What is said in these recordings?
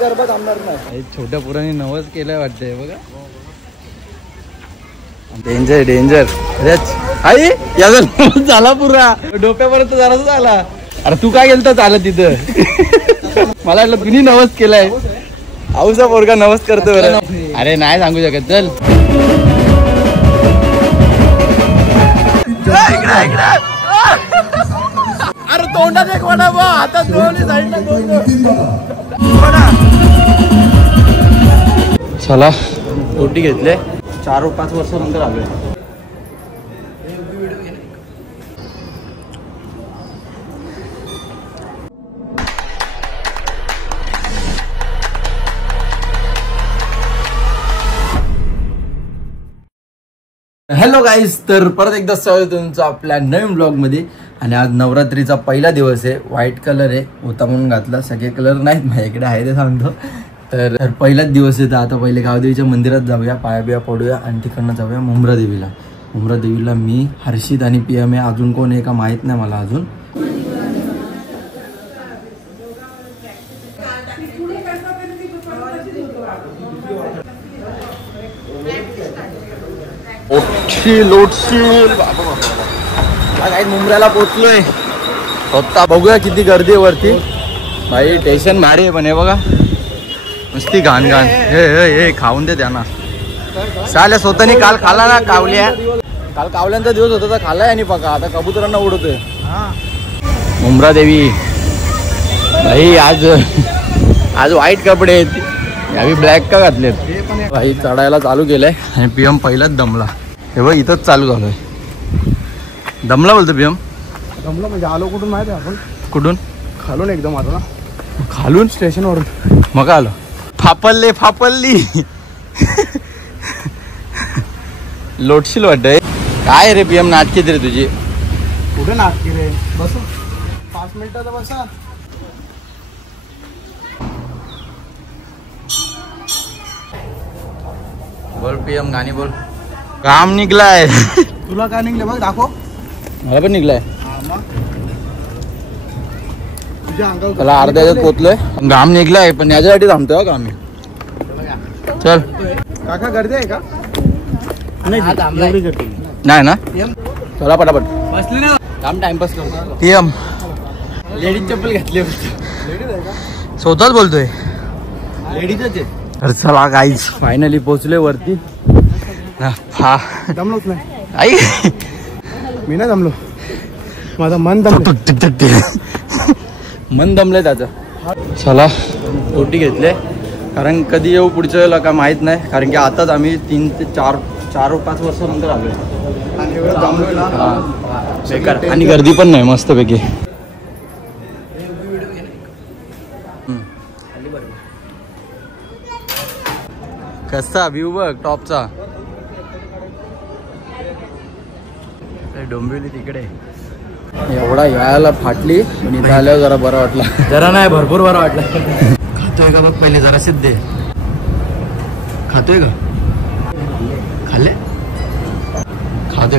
गरबा थांबणार नाही. छोट्या पुराणी नवस केलंय वाटतंय बघा. Danger danger. आई याचा नवस झाला पुरा डोक्यापर्यंत जराच झाला. अरे तू काय गेलता चालत तिथं. मला वाटलं तुम्ही नवस केलाय. आऊचा पोरगा नवस करतो बरं. अरे नाही सांगू शकत. चल अरे तोंडात एक वडा बा हातात दोन्ही साईडला दोन. चला रोटी घेतले. 4-5 वर्षानंतर आलोय. हॅलो गाईज, तर परत एकदा स्वागत तुमचं आपल्या नवीन ब्लॉग मध्ये. आणि आज नवरात्रीचा पहिला दिवस आहे. व्हाईट कलर आहे होता म्हणून घातला. सगळे कलर नाहीत माझ्याकडे, आहे ते सांगतो. तर पहिलाच दिवस आहे. तर आता पहिले गावदेवीच्या मंदिरात जाऊया, पाया बिया पडूया आणि तिकडनं जाऊया मुंब्रा देवीला. मुंब्रा देवीला मी, हर्षित आणि PM आहे. अजून कोण आहे का माहीत नाही मला अजून. काही मुंब्र्याला पोचलोय. स्वतः बघूया किती गर्दी आहे वरती. भाई टेन्शन भारी आहे पण हे बघा नुसती घाण घाण. हे खाऊन दे त्यांना. चालेल स्वतःनी काल खाला ना कावल्या. काल कावल्यांचा दिवस होता तर खाल्लाय आणि बघा आता कबुतरांना उडवतोय. मुंब्रा देवी भाई आज व्हाईट कपडे आहेत. यावी ब्लॅक का घातलेत. भाई चढायला चालू केलंय आणि PM पहिलाच दमला. हे बघ इथंच चालू झालोय. दमला बोलतो PM. दमला म्हणजे आलो कुठून माहिती आहे आपण. कुठून? खालून एकदम आलो ना. खालून स्टेशनवरून मग आलो. फापल्ली लोटशील वाटतंय. काय रे PM नाटकीत रे तुझी. कुठे नाटकी रे. बस 5 मिनिटाचा बसा. बोल PM गाणी बोल. काम निघलाय. तुला काय निघलं बघ दाखव. मला पण निघलाय. तुझ्या अंगावर त्याला अर्ध्या ह्याच्यात पोचलोय. घाम निघलाय पण याच्यासाठी थांबतोय का आम्ही. चल काका गर्दी आहे का. नाही ना. चला पटापट बसले ना. काम टाइमपास करतो. PM लेडीज चप्पल घातली. स्वतःच बोलतोय लेडीजच आहे. तर चला गाईज फायनली पोहोचलोय वरती. दमलोच नाही आई. मी नाही दमलो. माझं मन मन दमलंय त्याचं. चला रोटी घेतले कारण कधी येऊ पुढच्या वेळेला का माहीत नाही. कारण की आताच आम्ही 3 ते 4-5 वर्षानंतर आलोय. बेकार आणि गर्दी पण नाही मस्तपैकी. कसा व्ह्यू बघ टॉपचा. डोंबिवली तिकडे एवढा यायला फाटली पण इथं आल्यावर जरा बरं वाटलं. जरा नाही भरपूर बरं वाटलं. खातोय का बघ पहिले जरा सिद्धे. खातोय का. खाल्ले खाते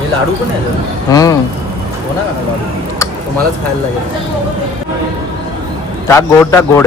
हे लाडू पण आहे. कोणा का लाडू तुम्हालाच खायला लागेल. टाक गोड.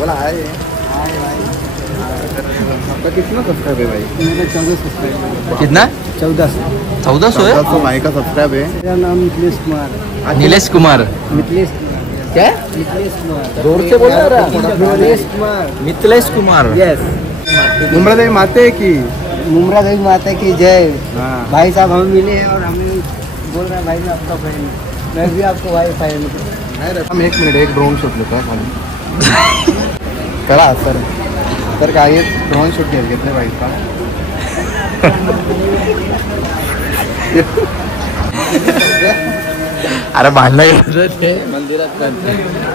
बोला आहे आपका कितना सब्सक्राइब है भाई. 14 सब्सक्राइब. कितना. 1400 है. भाई का सब्सक्राइब है. मेरा नाम नीलेश कुमार. नीलेश कुमार. क्या जोर से बोल रहा. मिथिलेश कुमार. यस. मुंब्रा देवी माते की. मुंब्रा देवी माता की जय. भाई साहब हमें मिले हैं और हमें बोल रहा है भाई मैं आपका फ्रेंड. मैं भी आपको भाई फ्रेंड. हम 1 मिनट एक ड्रोन शूट लेता है खाली. करा सर काय ड्रोन शूट घेतले भाई का. अरे भांडणं ते मंदिरात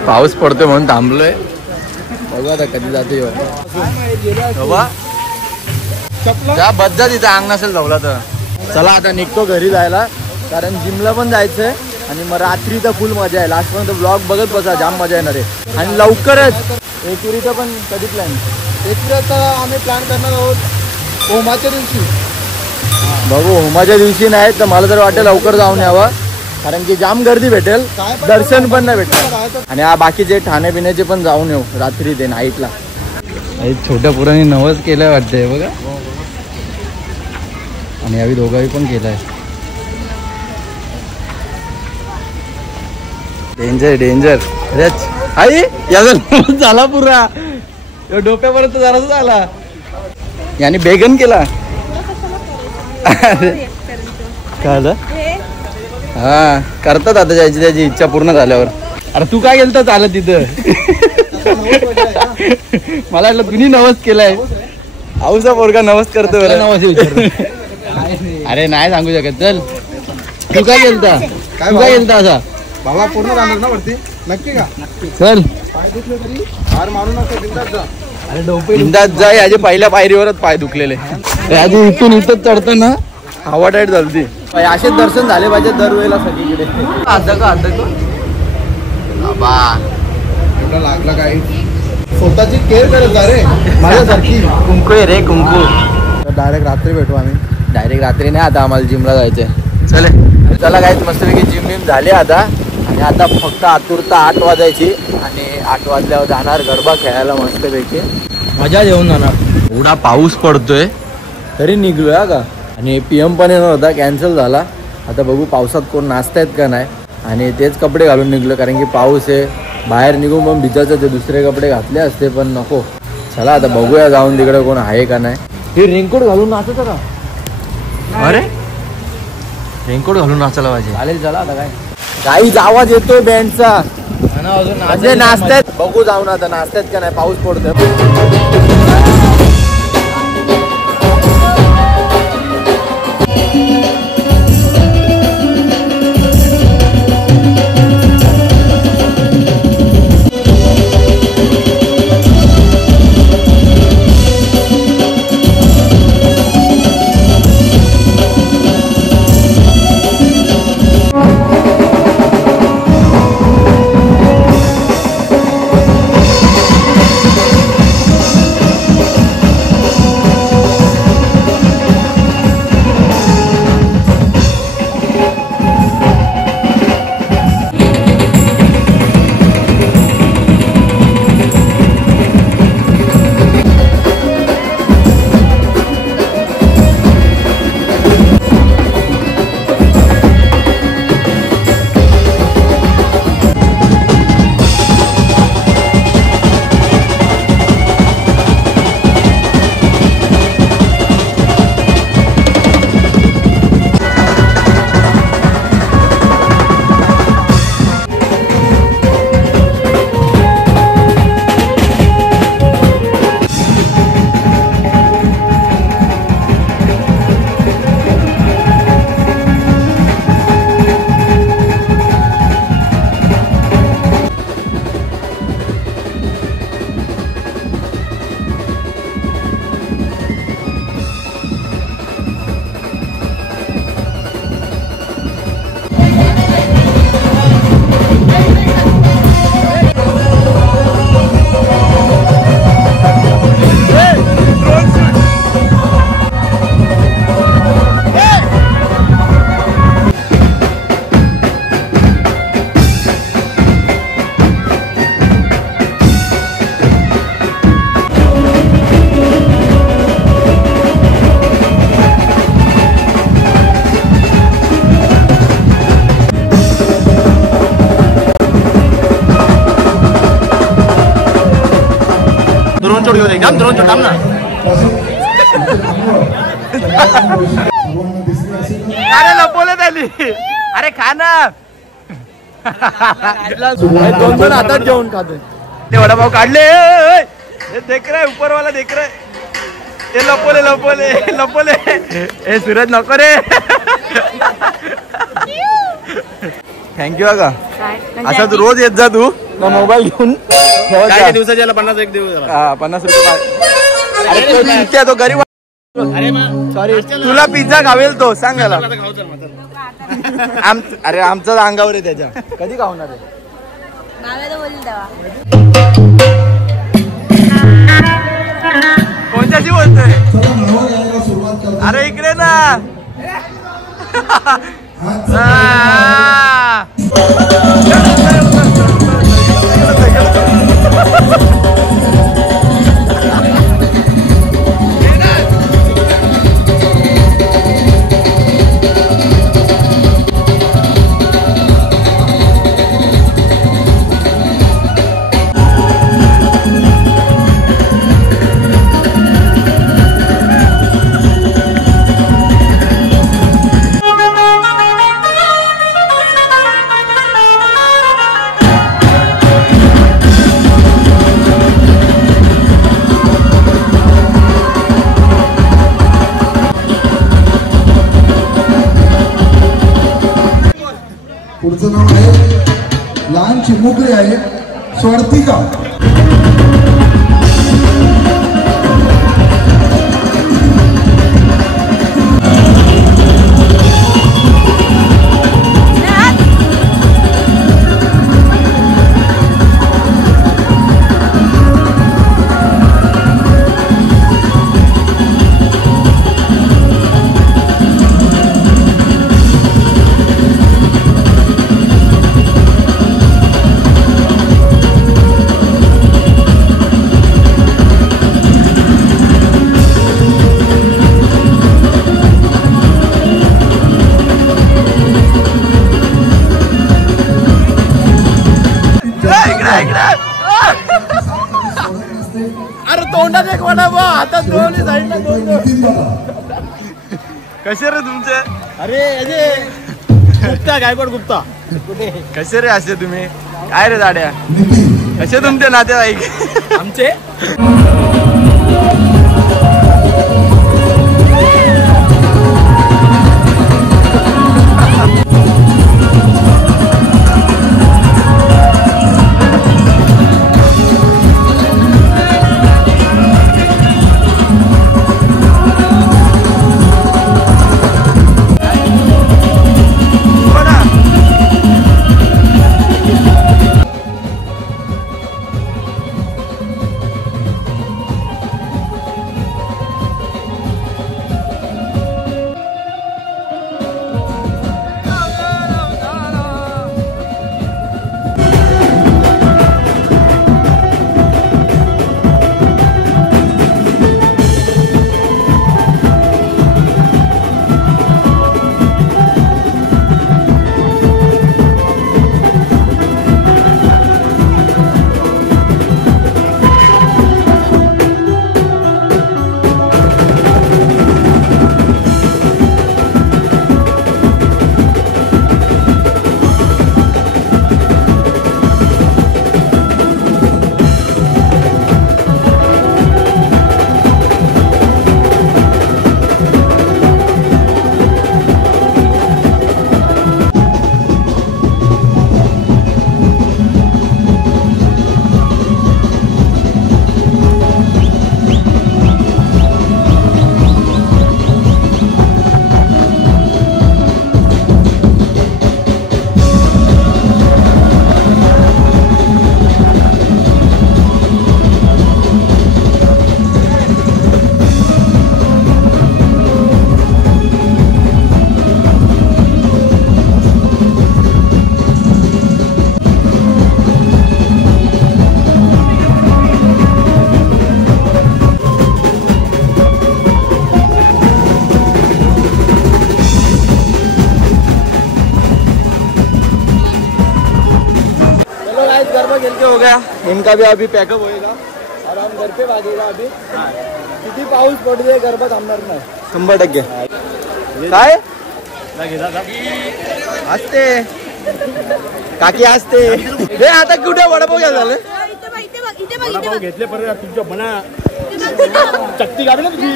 पाऊस पडतोय म्हणून थांबलोय. बघू आता कधी जाते त्या बद्दा तिथं अंग नसेल धावला तर. चला आता निघतो घरी जायला, कारण जिमला पण जायचंय आणि मग रात्री तर फुल मजा आहे. लास्टपर्यंत ब्लॉग बघत बसा, जाम मजा येणार आहे. आणि लवकरच एकुरीचं पण कधी प्लॅन? एकुरीचा आम्ही प्लॅन करणार आहोत होमाच्या दिवशी. बघू होमाच्या दिवशी नाही तर मला तर वाटेल लवकर जाऊन यावं, कारण की जाम गर्दी भेटेल, दर्शन पण नाही भेटेल. आणि बाकीचे ठाणे पिण्याचे पण जाऊन येऊ रात्री ते नाईटला. छोट्या पुराणी नवस केलंय वाटतंय बघा. आणि यावी दोघांनी पण केलंय. Danger danger. अरेच आई याचा नवस झाला पुरा, डोक्यापर्यंत जराच झाला. याने बेगन केला. काय हा करतात आता ज्याची त्याची इच्छा पूर्ण झाल्यावर. अरे तू काय गेलता चालत तिथं? मला वाटलं तुम्ही नवस केलाय. आऊचा पोरगा नवस करतो बरं. अरे नाही सांगू शकत. चल तू काय गेलता? तू काय गेलता असा? बाबा पूर्ण जाणार ना वरती? नक्की का? चल पाय दुखले तरी हार मारू नका, बिंदास जा. अरे डोपे बिंदास जा. याचे पहिल्या पायरीवरच पाय दुखलेले. याची इथून इथं चढताना हवा टाईट झालती. असेच दर्शन झाले पाहिजे दरवेळेला सगळीकडे. एवढा लागला काय? स्वतःची केअर करत जा रे माझ्यासारखी. कुंकू आहे रे कुंकू. डायरेक्ट रात्री भेटू आम्ही. डायरेक्ट रात्री नाही, आता आम्हाला जिमला जायचंय. चले चला काय मस्तपैकी जिम बिम झाले आता. आणि आता फक्त आतुरता 8 वाजायची आणि 8 वाजल्यावर जाणार गरबा खेळायला मस्तपैकी. मजा येऊन जाणार. एवढा पाऊस पडतोय तरी निघलोय का. आणि PM पण येणार होता, कॅन्सल झाला. आता बघू पावसात कोण नाचतायत का नाही. आणि तेच कपडे घालून निघलो, कारण की पाऊस आहे. बाहेर निघून मग भिजायचं, ते दुसरे कपडे घातले असते पण नको. चला आता बघूया जाऊन तिकडे कोण आहे का नाही. हे रेनकोट घालून नाचत का? अरे रेनकोट घालून नाचायला पाहिजे. चालेल चला आता काय. काहीच आवाज येतोय बँडचा म्हणजे नाचतायत. बघू जाऊन आता नाचतायत का नाही. पाऊस पडतोय. ड्रोन छोटा ना. अरे लपवले त्याली. अरे खा ना. 2 हातात जेवण खातोय. ते वडापाव काढले. देख रहा है ऊपर वाला देख रहा है. हे लपवले लपवले लपवले. हे सूरज नको रे. थँक्यू का. असं तू रोज येत जा तू मोबाईल घेऊन. काय दिवसाच्या 50 देऊ. 50 रुपये. अरे तो गरीब. सॉरी तुला पिझ्झा खावेल तो सांग याला. अरे आमचं अंगावर आहे त्याच्या. कधी खावणार आहे. कोणत्याशी बोलतोय. अरे इकडे ना. पुढचं नाव आहे लहान चिमुकली आहे स्वर्तिका. अरे तोंडात एक वडा बा हातात दोन्ही साईडला दोन. कसे रे तुमचे. अरे गुप्ता गायकवाड गुप्ता. कसे रे असे तुम्ही काय रे दाड्या. कसे तुमचे नातेवाईक. आमचे हो गया. इनका भी अभी पैकअप होएगा और हम घर पे भागेगा. अभी किती पाऊस पडते गरबा थांबणार नाही 100%. काय असते काकी असते. हे आता कुठे वडापाव घ्या झालं. घेतले परत तुमच्या बना चक्ती गाडी ना तुझी.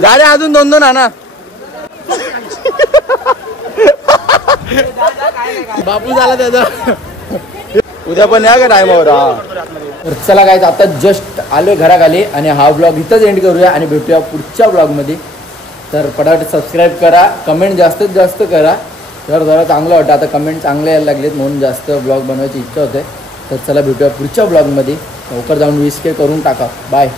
दादा अजून 2-2 आणा. बापू झाला त्याचा. उद्या पण या का टायमावर. तर चला काय आता जस्ट आलोय घराखाली आणि हा ब्लॉग इथंच एंड करूया आणि भेटूया पुढच्या ब्लॉगमध्ये. तर पटापट सबस्क्राईब करा, कमेंट जास्तीत जास्त करा. तर जरा चांगलं वाटतं आता कमेंट चांगले यायला लागलेत म्हणून जास्त ब्लॉग बनवायची इच्छा होते. तर चला भेटूया पुढच्या ब्लॉगमध्ये. लवकर जाऊन 20K करून टाका. बाय.